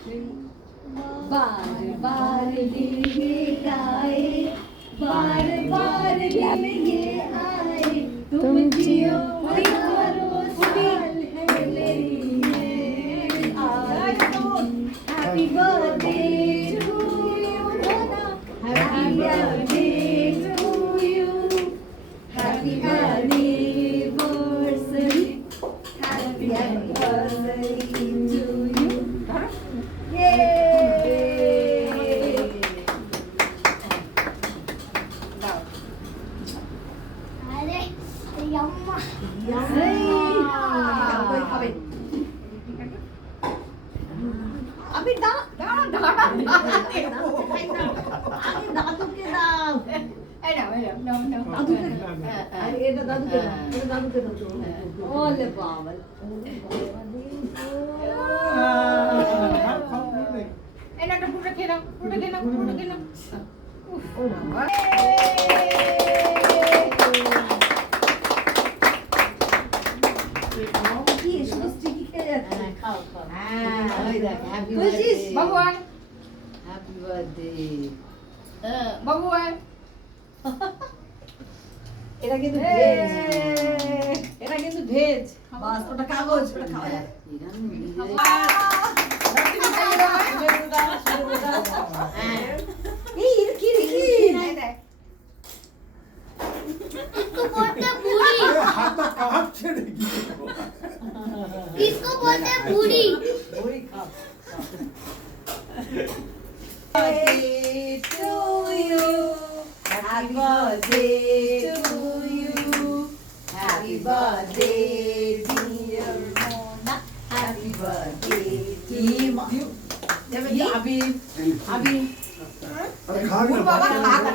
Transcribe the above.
बार बार दिल ये गाए, बार बार दिल ये आए, तुम जियो हजारों साल है मेरी आज। Happy birthday to you, happy birthday to you, happy anniversary, happy anniversary to you. अभी দাদুকে দাও, এই নাও দাদুকে আরে এটা দাদুকে দাও, ওলে বাবা এই নাটা পুরো খেয়ে নাও, পুরো খেয়ে নাও, পুরো খেয়ে নাও। ও বাবা কি শুধু স্টিকি খেয়ে যাচ্ছে। খাও খাও, হ্যাঁ ওই দেখ হ্যাপি বার্থডে ভগবান, হ্যাপি বার্থডে ভগবান। এটা কিন্তু ভেজ, এটা কিন্তু ভেজ, বাস ওটা কাগজ, ওটা খাওয়া যায়। এই এর কি রে কি इसको बोलते हैं पूरी, इसको बोलते हैं पूरी। पूरी खाओ। Birthday to you, happy birthday to you, happy birthday dear Mona, happy birthday dear Mona। अभी अरे खा लिया।